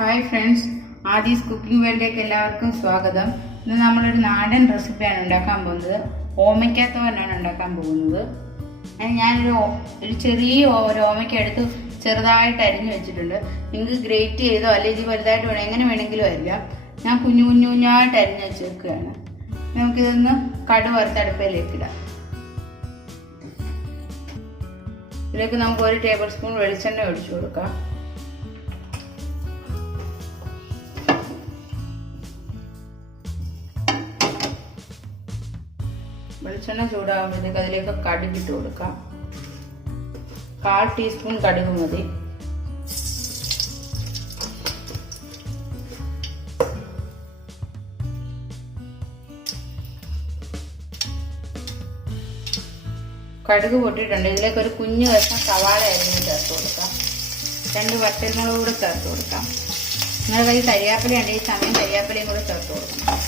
Hi friends, Aadhi's cooking വേൾഡിലേക്ക് എല്ലാവർക്കും സ്വാഗതം. ഇന്ന് നമ്മളൊരു നാടൻ റെസിപ്പിയാണ് ഉണ്ടാക്കാൻ പോകുന്നത്. ഓമയ്ക്ക തോരനാണ് ഉണ്ടാക്കാൻ പോകുന്നത്. അതിന് ഞാനൊരു ചെറിയ ഓമയ്ക്ക എടുത്ത് ചെറുതായിട്ട് അരിഞ്ഞു വെച്ചിട്ടുണ്ട്. നിങ്ങൾക്ക് ഗ്രേറ്റ് ചെയ്തോ അല്ലെങ്കിൽ വലുതായിട്ട് വേണം, എങ്ങനെ വേണമെങ്കിലും അരിയാം. ഞാൻ കുഞ്ഞു കുഞ്ഞായിട്ട് അരിഞ്ഞു വെച്ചേക്കുകയാണ്. നമുക്കിതൊന്ന് കടുക് വറുത്തടുപ്പയിലേക്ക് ഇടാം. ഇതിലേക്ക് നമുക്ക് 1 ടേബിൾ സ്പൂൺ വെളിച്ചെണ്ണ ഒഴിച്ചു കൊടുക്കാം. വെളിച്ചെണ്ണ ചൂടാകുമ്പോഴത്തേക്ക് അതിലേക്ക് കടുക് ഇട്ട് കൊടുക്കാം. 1/4 ടീസ്പൂൺ കടുക് മതി. കടുക് പൊട്ടിയിട്ടുണ്ട്. ഇതിലേക്ക് ഒരു കുഞ്ഞു കഷ്ണം സവാള അരിഞ്ഞ് ചേർത്ത് കൊടുക്കാം. 2 വറ്റൽമുളക് കൂടെ ചേർത്ത് കൊടുക്കാം. നിങ്ങളുടെ കയ്യിൽ കരിയാപ്പില ഉണ്ടെങ്കിൽ ഈ സമയം കരിയാപ്പിലയും കൂടെ ചേർത്ത് കൊടുക്കണം.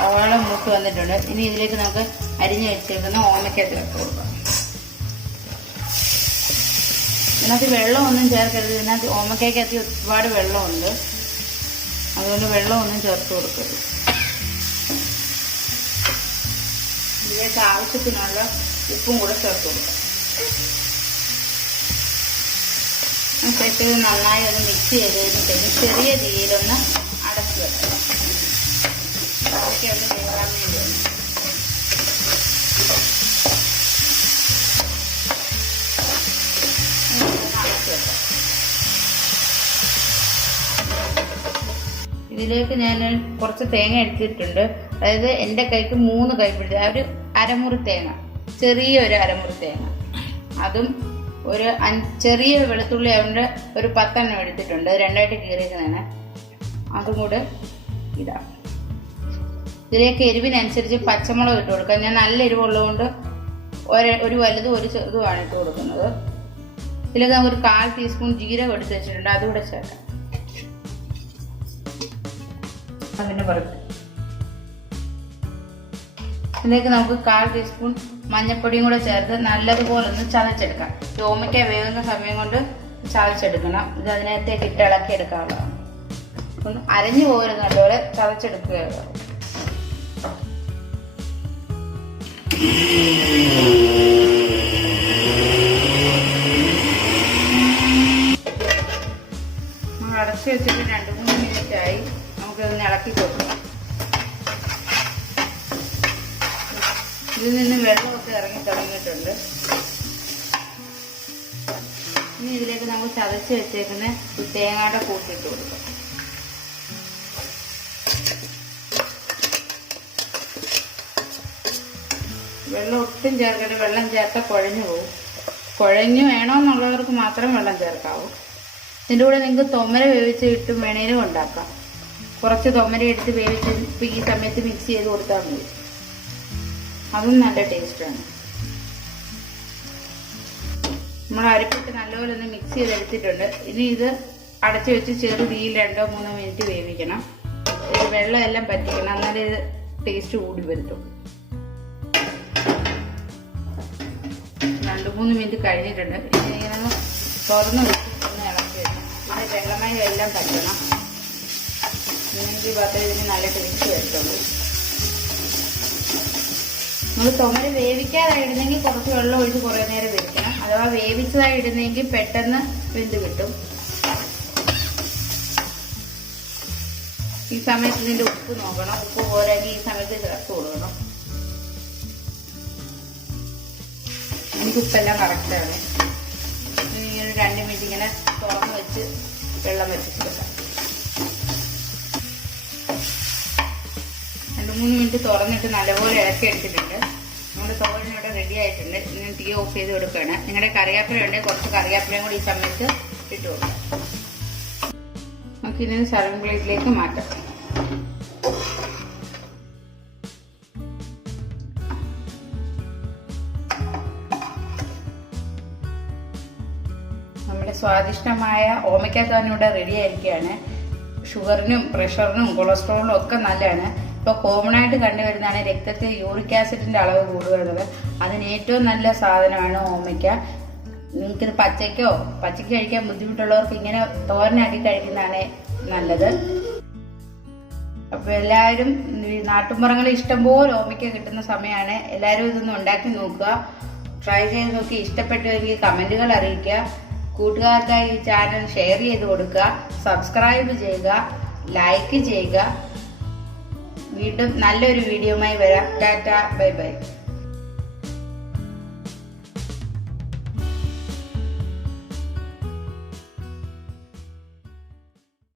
സവാള മൂത്ത് വന്നിട്ടുണ്ട്. ഇനി ഇതിലേക്ക് നമുക്ക് അരിഞ്ഞു വെച്ചേക്കുന്ന ഓമയ്ക്ക ചേർത്ത് കൊടുക്കാം. ഇതിനകത്ത് വെള്ളമൊന്നും ചേർക്കരുത്. ഇതിനകത്ത് ഓമയ്ക്കകത്ത് ഒരുപാട് വെള്ളമുണ്ട്, അതുകൊണ്ട് വെള്ളമൊന്നും ചേർത്ത് കൊടുക്കരുത്. ഇതിലേക്ക് ആവശ്യത്തിനുള്ള ഉപ്പും കൂടെ ചേർത്ത് കൊടുക്കാം. ശേഷം നന്നായി ഒന്ന് മിക്സ് ചെയ്ത് കഴിഞ്ഞിട്ട് ചെറിയ തീയിലൊന്ന് അടച്ചു വെക്കണം. ഒന്ന് വേകാൻ വേണ്ടിയാണ്. ഇതിലേക്ക് ഞാൻ കുറച്ച് തേങ്ങ എടുത്തിട്ടുണ്ട്. അതായത് എൻ്റെ കൈക്ക് 3 കൈപ്പിടി, ഒരു അരമുറി തേങ്ങ, ചെറിയൊരു അരമുറി തേങ്ങ, അതും ഒരു ചെറിയ വെളുത്തുള്ളി അതുകൊണ്ട് ഒരു 10 എണ്ണം എടുത്തിട്ടുണ്ട്. 2ആയിട്ട് കീറിയതാണ്. അതും കൂടെ ഇടാം. ഇതിലേക്ക് എരിവിനനുസരിച്ച് പച്ചമുളക് ഇട്ട് കൊടുക്കാം. ഞാൻ നല്ല എരിവുള്ളതുകൊണ്ട് ഒരു വലുതും ഒരു ചെറുതുമാണ് ഇട്ട് കൊടുക്കുന്നത്. ഇതിലേക്ക് നമുക്ക് 1/4 ടീസ്പൂൺ ജീരകം എടുത്ത് വെച്ചിട്ടുണ്ട്, അതുകൂടെ ചേർക്കാം. അതിന് പുറത്ത് ഇതിലേക്ക് നമുക്ക് 1/4 ടീസ്പൂൺ മഞ്ഞൾപ്പൊടിയും കൂടെ ചേർത്ത് നല്ലതുപോലെ ഒന്ന് ചതച്ചെടുക്കാം. ഓമയ്ക്ക വേകുന്ന സമയം കൊണ്ട് ചതച്ചെടുക്കണം. ഇത് അതിനകത്തേക്ക് ഇട്ട് ഇളക്കി എടുക്കാനുള്ളതാണ്. ഒന്ന് അരഞ്ഞു പോരുന്ന പോലെ ചതച്ചെടുക്കുക. നമ്മൾ അടച്ചു വെച്ചിട്ട് 2-3 മിനിറ്റായി. നമുക്കിതൊന്ന് ഇളക്കി കൊടുക്കാം. ഇതിൽ നിന്ന് വെള്ളമൊക്കെ ഇറങ്ങി തുടങ്ങിയിട്ടുണ്ട്. ഇനി ഇതിലേക്ക് നമുക്ക് ചതച്ച് വെച്ചേക്കുന്ന തേങ്ങയുടെ കൂട്ടിട്ട് കൊടുക്കാം. വെള്ളം ഒട്ടും ചേർക്കരുത്. വെള്ളം ചേർത്താൽ കുഴഞ്ഞു പോകും. കുഴഞ്ഞു വേണമെന്നുള്ളവർക്ക് മാത്രം വെള്ളം ചേർക്കാവൂ. ഇതിൻ്റെ കൂടെ നിങ്ങൾക്ക് തൊമര വേവിച്ച് ഇട്ടും വേണേലും ഉണ്ടാക്കാം. കുറച്ച് തൊമര എടുത്ത് വേവിച്ച് ഈ സമയത്ത് മിക്സ് ചെയ്ത് കൊടുത്താൽ മതി. അതും നല്ല ടേസ്റ്റാണ്. നമ്മൾ അരപ്പിട്ട് നല്ലപോലെ ഒന്ന് മിക്സ് ചെയ്തെടുത്തിട്ടുണ്ട്. ഇനി ഇത് അടച്ചു വെച്ച് ചെറു തീയിൽ 2-3 മിനിറ്റ് വേവിക്കണം. ഇത് വെള്ളം എല്ലാം പറ്റിക്കണം, എന്നാലേ ഇത് ടേസ്റ്റ് കൂടി വരുത്തുള്ളൂ. 2-3 മിനിറ്റ് കഴിഞ്ഞിട്ടുണ്ട്. ഇനി ഇങ്ങനെ തുറന്ന് വെച്ച് ഒന്ന് ഇളക്കി വെക്കണം. ഇത് വെള്ളമയം എല്ലാം പറ്റണം. ഈ പാത്രം ഇതിന് നല്ല ടേസ്റ്റ് വരുത്തുള്ളൂ. നമ്മൾ തൊമര വേവിക്കാതായി ഇടുന്നെങ്കിൽ കുറച്ച് വെള്ളം ഒഴിച്ച് കുറേ നേരം വെക്കണം. അഥവാ വേവിച്ചതായി ഇടുന്നെങ്കിൽ പെട്ടെന്ന് വെന്ത് കിട്ടും. ഈ സമയത്ത് ഇതിൻ്റെ ഉപ്പ് നോക്കണം. ഉപ്പ് പോരാക്കി ഈ സമയത്ത് ചേർത്ത് കൊടുക്കണം. എനിക്ക് ഉപ്പെല്ലാം കറക്റ്റാണ്. ഇങ്ങനെ 2 മിനിറ്റ് ഇങ്ങനെ തുറന്ന് വെച്ച് വെള്ളം വെച്ചിട്ട് 2-3 മിനിറ്റ് തുറന്നിട്ട് നല്ലപോലെ ഇളക്കി എടുത്തിട്ടുണ്ട്. നമ്മുടെ തോരൻ ഇവിടെ റെഡി ആയിട്ടുണ്ട്. ഇങ്ങനെ തീ ഓഫ് ചെയ്ത് കൊടുക്കുകയാണ്. നിങ്ങളുടെ കറിവേപ്പില ഉണ്ടെങ്കിൽ കുറച്ച് കറിവേപ്പിലയും കൂടി ഈ സമയത്ത് ഇട്ട് കൊടുക്കാം. നമുക്ക് ഇതിന് സർവിംഗ് പ്ലേറ്റിലേക്ക് മാറ്റാം. നമ്മുടെ സ്വാദിഷ്ടമായ ഓമയ്ക്ക തോരൻ ഇവിടെ റെഡി ആയിരിക്കുകയാണ്. ഷുഗറിനും പ്രഷറിനും കൊളസ്ട്രോളിനും ഒക്കെ നല്ലതാണ്. ഇപ്പോൾ കോമൺ ആയിട്ട് കണ്ടുവരുന്നതാണ് രക്തത്തിൽ യൂറിക് ആസിഡിന്റെ അളവ് കൂടുക. അതിന് ഏറ്റവും നല്ല സാധനമാണ് ഓമയ്ക്ക. നിങ്ങൾക്കിത് പച്ചയ്ക്ക് കഴിക്കാൻ ബുദ്ധിമുട്ടുള്ളവർക്ക് ഇങ്ങനെ തോരനാക്കി കഴിക്കുന്നതാണ് നല്ലത്. അപ്പൊ എല്ലാവരും നാട്ടുമ്പുറങ്ങളിൽ ഇഷ്ടംപോലെ ഓമയ്ക്ക കിട്ടുന്ന സമയമാണ്. എല്ലാവരും ഇതൊന്ന് ഉണ്ടാക്കി നോക്കുക, ട്രൈ ചെയ്ത് നോക്കി. ഇഷ്ടപ്പെട്ടുവെങ്കിൽ കമന്റുകൾ അറിയിക്കുക. കൂട്ടുകാർക്കായി ഈ ചാനൽ ഷെയർ ചെയ്ത് കൊടുക്കുക, സബ്സ്ക്രൈബ് ചെയ്യുക, ലൈക്ക് ചെയ്യുക. വീണ്ടും നല്ലൊരു വീഡിയോയുമായി വരാം. Tata, bye bye.